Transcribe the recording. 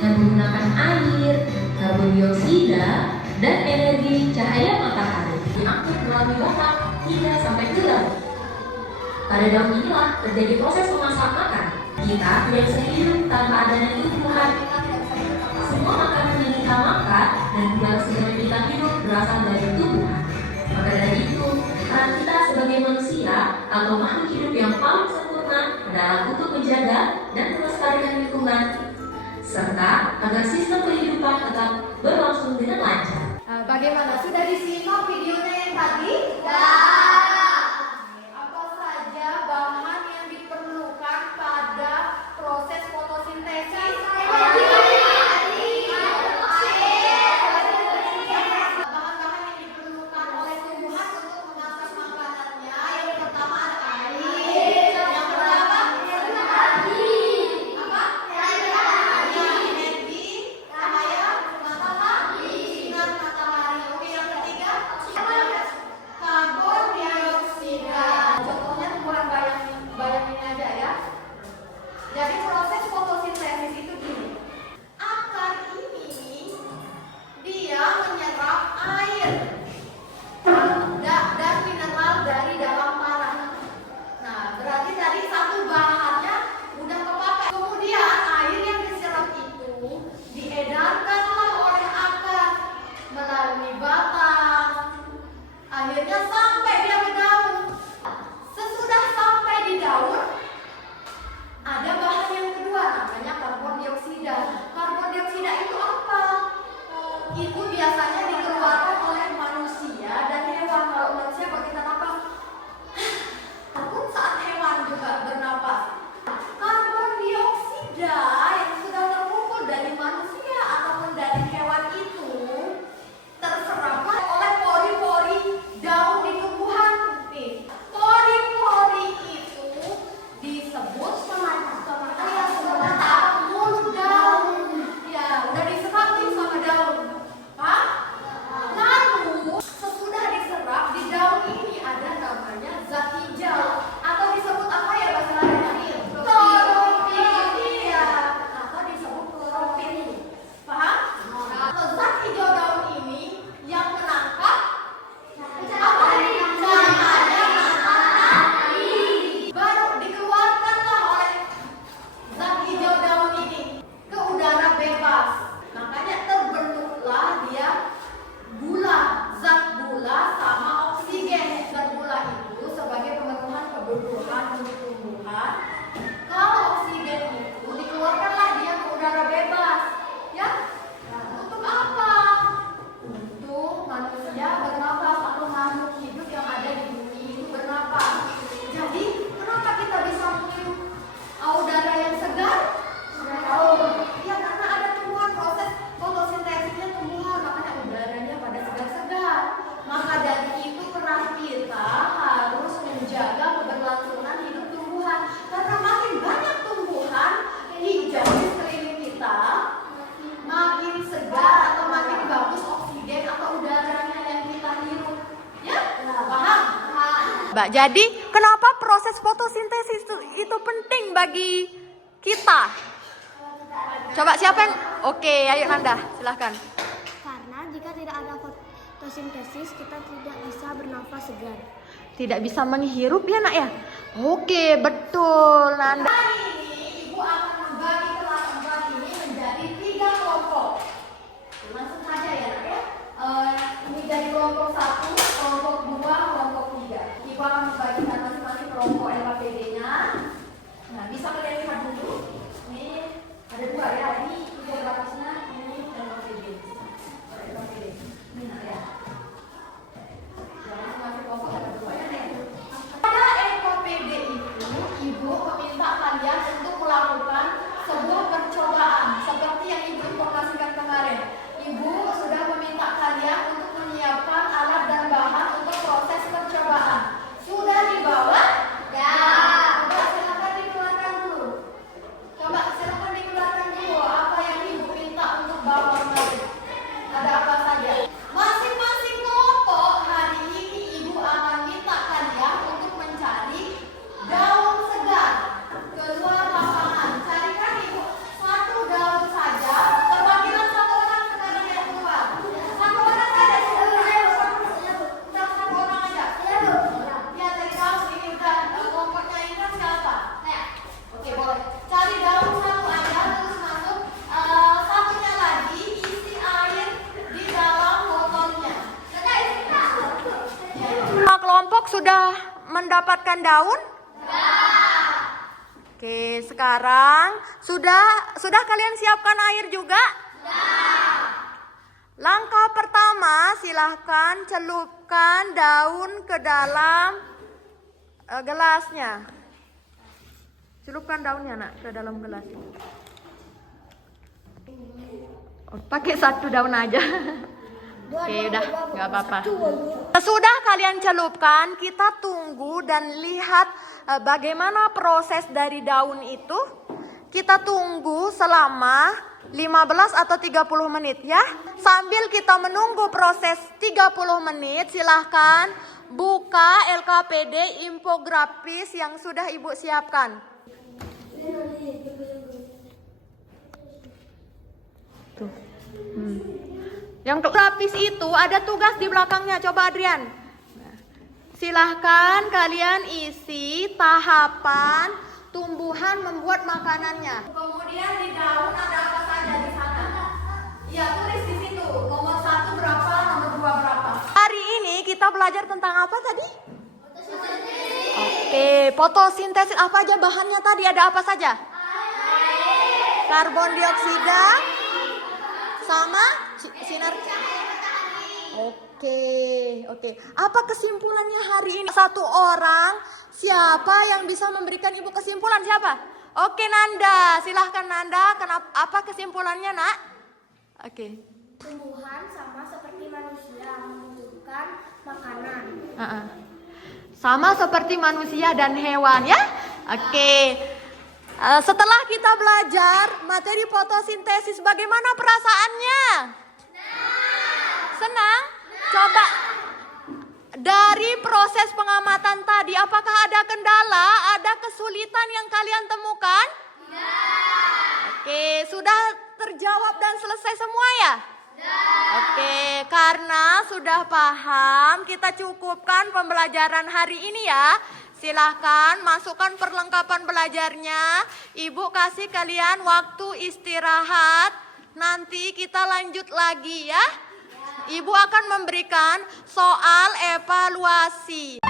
dengan menggunakan air, karbon dioksida, dan energi cahaya matahari diangkut melalui batang hingga sampai ke daun. Pada daun inilah terjadi proses memasak makan. Kita tidak bisa hidup tanpa adanya tumbuhan. Semua makanan yang kita makan dan udara segar kita hidup berasal dari tumbuhan. Maka dari itu, peran kita sebagai manusia atau makhluk hidup yang paling sempurna adalah untuk menjaga dan melestarikan lingkungan, serta agar sistem kehidupan tetap berlangsung dengan lancar. Bagaimana? Sudah disimak videonya yang tadi? Ya. Apa saja bahan yang diperlukan pada proses fotosintesis? Bahan-bahan yang diperlukan oleh tumbuhan untuk memasak makanannya. Yang pertama ada air. Yang kedua apa? Energi, cahaya matahari, sinar matahari. Oke, yang ketiga karbon dioksida. Contohnya tumbuhan bayangin aja ya. Jadi proses fotosintesis itu gini. Akar ini dia menyerap air dan mineral dari dalam tanah. Nah, berarti tadi satu bahannya udah kepakai. Kemudian air yang diserap itu diedarkanlah oleh akar melalui batang. Akhirnya sampai dia ke daun. Sesudah sampai di daun, ada bahan yang kedua namanya karbon dioksida. Karbon dioksida itu apa? Itu biasanya dikeluarkan oleh manusia dan hewan. Kalau manusia kalau kita napas, ataupun saat hewan juga bernapas. Karbon dioksida yang sudah terkumpul dari manusia ataupun dari hewan itu terserap oleh pori-pori daun di tumbuhan. Nih, pori-pori itu disebut mulut daun. Ya, udah diserap nih sama daun. Pak? Lalu sesudah diserap di daun ini ada namanya zat hijau atau disebut apa ya bahasa lainnya? Klorofil. Ya, atau disebut klorofil. Paham? Atau zat hijau daun ini yang menangkap apa? Cahaya matahari. Baru dikeluarkanlah oleh zat hijau daun ini ke udara bebas. Makanya terbentuklah dia gula, zat gula sama oksigen. Zat gula itu sebagai pemenuhan kebutuhan untuk tumbuhan. Kalau oksigen itu dikeluarkanlah dia ke udara bebas. Ya? Nah, untuk apa? Untuk manusia bernapas atau makhluk hidup yang ada di bumi itu bernapas. Jadi, kenapa kita bisa menghirup udara yang segar? Ya, karena ada tumbuhan, proses fotosintesisnya tumbuhan, makanya udaranya pada segar-segar. Maka dari itu peran kita harus menjaga keberlangsungan hidup tumbuhan. Karena makin banyak tumbuhan hijau di sekeliling kita, makin segar atau makin bagus oksigen atau udaranya yang kita hirup. Ya, paham? Mbak, jadi kenapa proses fotosintesis itu penting bagi kita? Coba siapa yang? Oke, ayo Nanda, silahkan. Karena jika tidak ada fotosintesis, kita tidak bisa bernafas segar. Tidak bisa menghirup ya nak ya? Oke, betul Nanda. Hari ini Ibu akan membagi kelas 4 ini menjadi 3 kelompok. Langsung saja ya nak ya. Ini dari kelompok 1, kelompok 2, kelompok 3. Ibu akan membagikan masing-masing kelompok LKPD-nya. Nah, bisa kalian lihat dulu. Ini ada 2 ya. Ini infografisnya, ini LKPD. Ini nak ya. Masing-masing kelompok ada 2 ya. Pada LKPD itu, Ibu meminta kalian untuk melakukan sebuah percobaan seperti yang Ibu informasikan kemarin. Ibu sudah meminta kalian untuk menyiapkan alat dan bahan untuk proses percobaan. Sudah dibawa? Ya. Coba silakan dikeluarkan dulu. Apa yang Ibu minta sudah mendapatkan daun? Oke, sekarang sudah kalian siapkan air juga? Langkah pertama, silahkan celupkan daun ke dalam gelasnya. Celupkan daunnya nak ke dalam gelas. Oh, pakai satu daun aja. Oke, udah, nggak apa-apa. Sesudah kalian celupkan, kita tunggu dan lihat bagaimana proses dari daun itu. Kita tunggu selama 15 atau 30 menit ya. Sambil kita menunggu proses 30 menit, silahkan buka LKPD infografis yang sudah Ibu siapkan. Tuh. Yang grafis itu ada tugas di belakangnya. Coba Adrian. Silahkan kalian isi tahapan tumbuhan membuat makanannya. Kemudian di daun ada apa saja di sana? Ya, tulis di situ. Nomor 1 berapa, nomor 2 berapa. Hari ini kita belajar tentang apa tadi? Oke, fotosintesis. Apa aja bahannya tadi? Ada apa saja? Karbon dioksida sama sinar. Oke. Apa kesimpulannya hari ini? Satu orang, siapa yang bisa memberikan Ibu kesimpulan? Siapa? Oke, Nanda. Silahkan Nanda. Apa kesimpulannya, Nak? Oke. Tumbuhan sama seperti manusia membutuhkan makanan. Sama seperti manusia dan hewan ya. Oke. Setelah kita belajar materi fotosintesis, bagaimana perasaannya? Senang? Coba dari proses pengamatan tadi, apakah ada kendala, ada kesulitan yang kalian temukan? Oke, sudah terjawab dan selesai semua ya? Oke, karena sudah paham, kita cukupkan pembelajaran hari ini ya. Silahkan masukkan perlengkapan belajarnya. Ibu kasih kalian waktu istirahat. Nanti kita lanjut lagi ya. Ibu akan memberikan soal evaluasi.